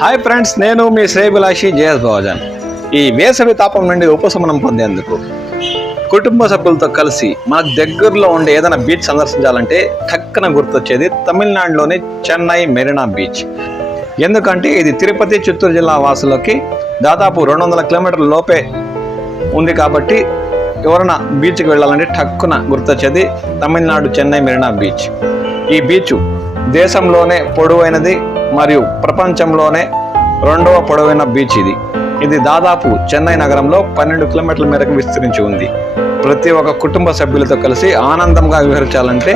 Hi friends, నేను మీ శ్రేయభిలాషి JS భవజన్. ఈ వేసవి తాపం నుండి ఉపశమనం పొందేందుకు కుటుంబ సభ్యులతో కలిసి మనకు దగ్గరలో ఉండే ఏదైనా బీచ్ సందర్శించాలంటే టక్కన గుర్తొచ్చేది తమిళనాడులోని చెన్నై మెరీనా బీచ్. ఎందుకంటే ఇది తిరుపతి, చిత్తూరు జిల్లా వాసులకి దాదాపు 200 కిలోమీటర్ల లోపే ఉంది. కాబట్టి ఎవరైనా బీచ్కి వెళ్ళాలంటే టక్కున గుర్తొచ్చేది తమిళనాడు చెన్నై మెరీనా బీచ్. ఈ బీచ్ దేశంలోనే పొడవైనది మరియు ప్రపంచంలోనే రెండవ పొడవైన బీచ్ ఇది దాదాపు చెన్నై నగరంలో 12 కిలోమీటర్ల మేరకు విస్తరించి ఉంది. ప్రతి ఒక్క కుటుంబ సభ్యులతో కలిసి ఆనందంగా విహరించాలంటే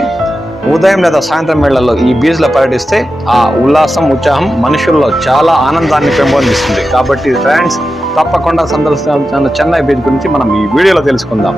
ఉదయం లేదా సాయంత్రం వేళల్లో ఈ బీచ్లో పర్యటిస్తే ఆ ఉల్లాసం, ఉత్సాహం మనుషుల్లో చాలా ఆనందాన్ని పెంపొందిస్తుంది. కాబట్టి ఫ్రెండ్స్, తప్పకుండా సందర్శించాల్సిన చెన్నై బీచ్ గురించి మనం ఈ వీడియోలో తెలుసుకుందాం.